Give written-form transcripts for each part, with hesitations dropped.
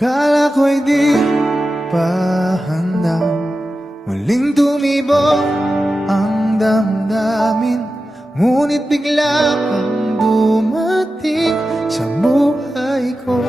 Kala ko'y di pa handa, muling tumibok ang damdamin. Ngunit bigla kang dumating sa buhay ko.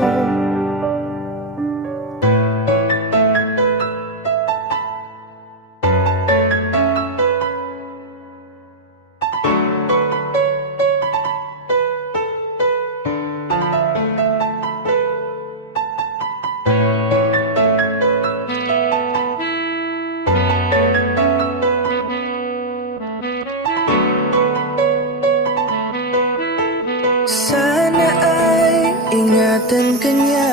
Sana ay ingatan ka niya.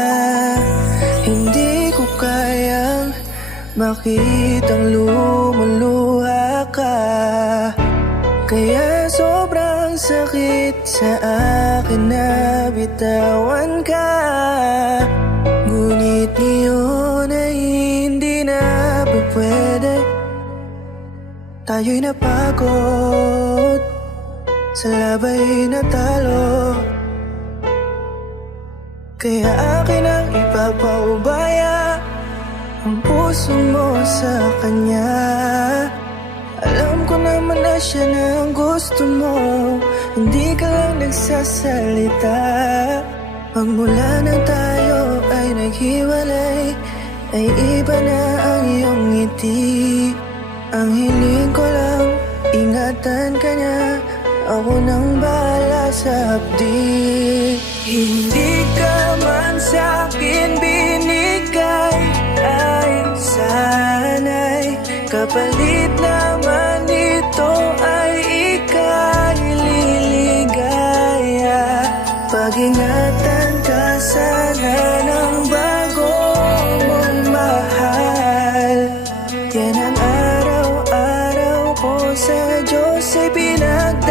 Hindi ko kayang makitang lumuluha ka. Kaya sobrang sakit sa akin na bitawan ka. Ngunit ngayon ay hindi na pwede. Tayo'y napagod, sa labay natalo. Kaya akin ang ipapaubaya ang puso mo sa kanya. Alam ko naman na siya na ang gusto mo, hindi ka lang nagsasalita. Pagmula na tayo ay naghiwalay, ay iba na ang iyong ngiti. Ang hiling ko lang, ingatan ka niya. Ako nang bahala sa hapdi. Hindi ka man sa'kin binigay, ay sana'y kapalit naman ito ay ika'y liligaya. Pag-ingatan ka sana ng bago mong mahal. Yan ang araw-araw ko sa Diyos ay pinagdarasal.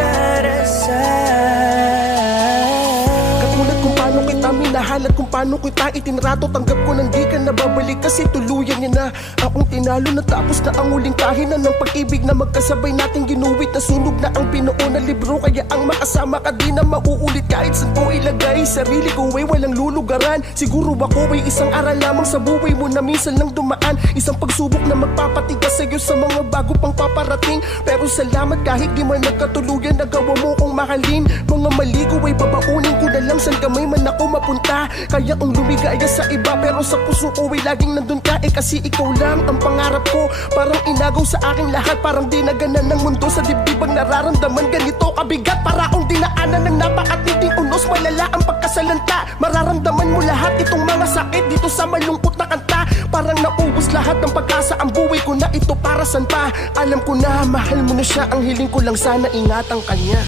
Katulad kung paano kita minahal at kung paano kita itinrato, tanggap ko nang di ka nababalik kasi tuluyan niya na akong tinalo. Natapos na ang huling kahinan ng pag-ibig na magkasabay nating ginuwit. Nasunog na ang binuo na libro, kaya ang makasama ka di na mauulit. Kahit saan ko ilagay sarili ko ay walang lulugaran. Siguro ako ay isang aral lamang sa buhay mo na minsan lang dumaan. Isang pagsubok na magpapatigas sa'yo sa mga bago pang paparating. Pero salamat kahit di man nagkatuluyan, nagawa mo kong mahalin. Mga mali ko ay babaunin ko na lang saan kamay man ako mapunta. Kaya kong lumigaya sa iba pero sa puso ko ay laging nandun ka. Kasi ikaw lang ang pangarap ko. Parang inagaw sa aking lahat, parang dinaganan ng mundo. Sa dibdibang nararamdaman ganito kabigat, para akong dinaanan ng napakatinding unos. Malala ang pagkasalanta, mararamdaman mo lahat itong mga sakit dito sa malungkot na kanta. Parang naubos lahat ng pag-asa, ang buhay ko na ito para san pa. Alam ko na mahal mo na siya, ang hiling ko lang sana ingatan kanya.